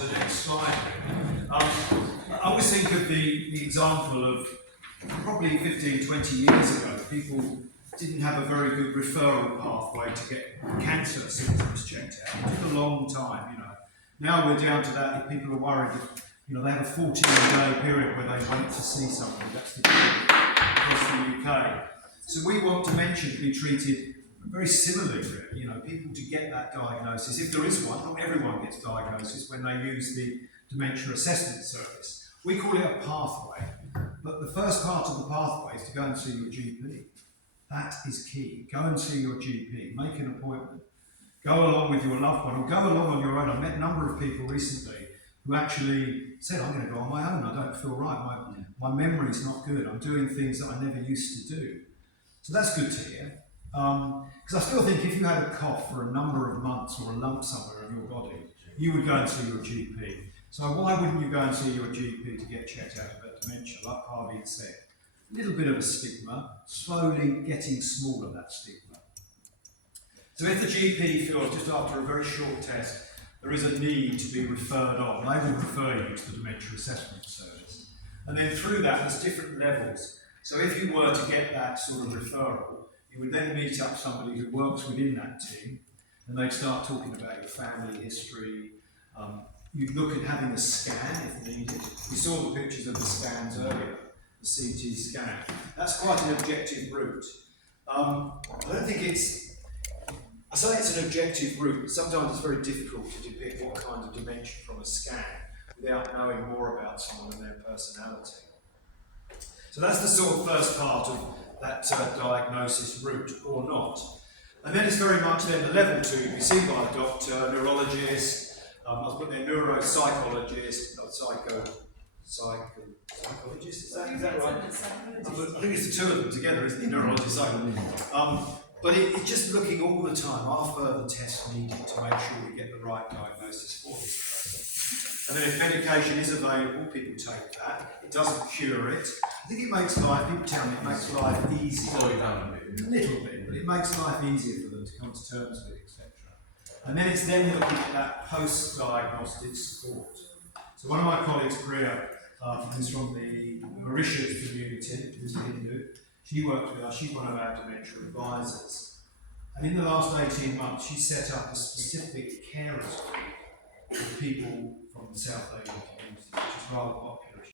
to the next slide. I always think of the example of probably 15, 20 years ago, people didn't have a very good referral pathway to get cancer symptoms checked out. It took a long time, Now we're down to that. If people are worried that, they have a 14-day period where they wait to see somebody. That's the period across the UK. So we want dementia to be treated very similarly, really. People to get that diagnosis, if there is one. Not everyone gets diagnosis when they use the dementia assessment service. We call it a pathway, but the first part of the pathway is to go and see your GP. That is key. Go and see your GP. Make an appointment. Go along with your loved one, or go along on your own. I've met a number of people recently who actually said, I'm going to go on my own. I don't feel right. My memory's not good. I'm doing things that I never used to do. So that's good to hear. Because I still think if you had a cough for a number of months or a lump somewhere in your body, you would go and see your GP. So why wouldn't you go and see your GP to get checked out about dementia, like Harvey had said? A little bit of a stigma, slowly getting smaller, that stigma. So if the GP feels just after a very short test there is a need to be referred on, they will refer you to the dementia assessment service. And then through that there's different levels. So if you were to get that sort of referral, you would then meet up somebody who works within that team, and they'd start talking about your family history. You'd look at having a scan if needed. We saw the pictures of the scans earlier, the CT scan. That's quite an objective route. I don't think I say it's an objective route, but sometimes it's very difficult to depict what kind of dementia from a scan without knowing more about someone and their personality. So that's the sort of first part of that diagnosis route, or not. And then it's very much then the level 2, you be seen by a doctor, neurologist, I'll put there neuropsychologist, psychologist, is that right? I think it's the two of them together, isn't it? Neurologist, psychologist. But it's just looking all the time, are further tests needed to make sure we get the right diagnosis for this person. And then if medication is available, people take that. It doesn't cure it. I think it makes life, people tell me, it makes life easier. Slow it down a bit. A little bit, but it makes life easier for them to come to terms with, etc. And then it's then looking at that post-diagnostic support. So one of my colleagues, Priya, who's from the Mauritius community, who's a Hindu, she worked with us, she's one of our dementia advisors. And in the last 18 months, she set up a specific carers group for people from the South Asian community, which is rather popular, as